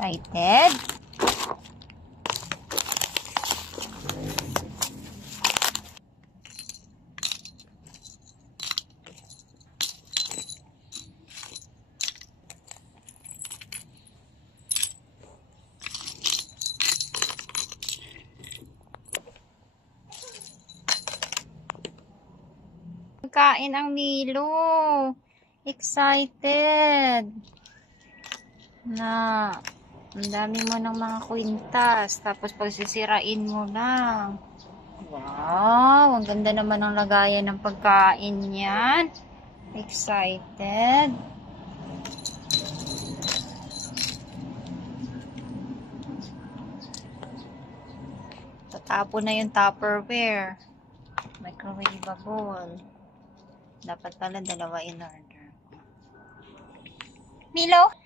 Excited? Kain ang Milo. Excited. Na, ang dami mo ng mga kwintas. Tapos pagsisirain mo lang. Wow, ang ganda naman ng lagayan ng pagkain niyan. Excited. Tatapon na yung Tupperware. Microwavable. Dapat pala dalawa in order. Milo?